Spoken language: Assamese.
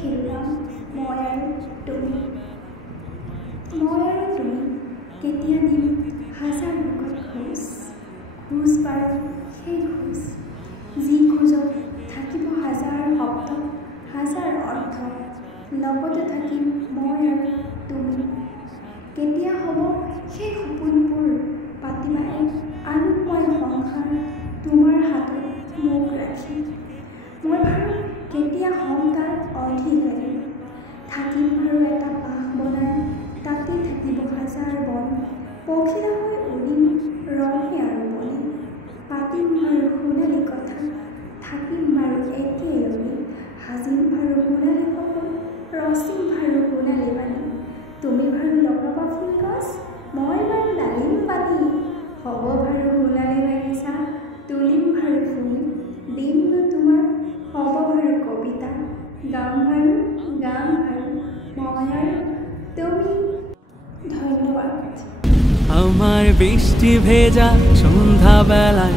শিৰোনাম মই আৰু তুমি। মই আৰু তুমি কেতিয়া দিম হাজাৰ বুকত খোজ বাৰু সেই খোজ যি খোজত থাকিব হাজাৰ শব্দ হাজাৰ অৰ্থ লগতে থাকিম মই আৰু তুমি। কেতিয়া হ'ব সেই সপোনবোৰ পাতিবা এক আলোকময় সংসাৰ তোমাৰ হাতত মোক ৰাখি। মই বাৰু কেতিয়া হ'ম তাৰ অধিকাৰী থাকিম বাৰু এটা বাস বনাই তাতে থাকিব হাজাৰ বন পখিলা হৈ উৰিম ৰঙে আৰু বনে পাতিম বাৰু সোণালী কথা থাকিম বাৰু একেলগে সাজিম বাৰু সোণালী সপোন ৰচিম বাৰু সোণালী বাণী। তুমি বাৰু লগাবা ফুল গছ মই বাৰু ডালিম পানী হ'ব বাৰু সোণালী বাগিচা তুলিম বাৰু ফুল দিমনো তোমাক হ'ব বাৰু কবিতা গাম বাৰু মই আৰু তুমি। ধন্যবাদ। আমাৰ বৃষ্টি ভেজা সন্ধ্যাবেলায়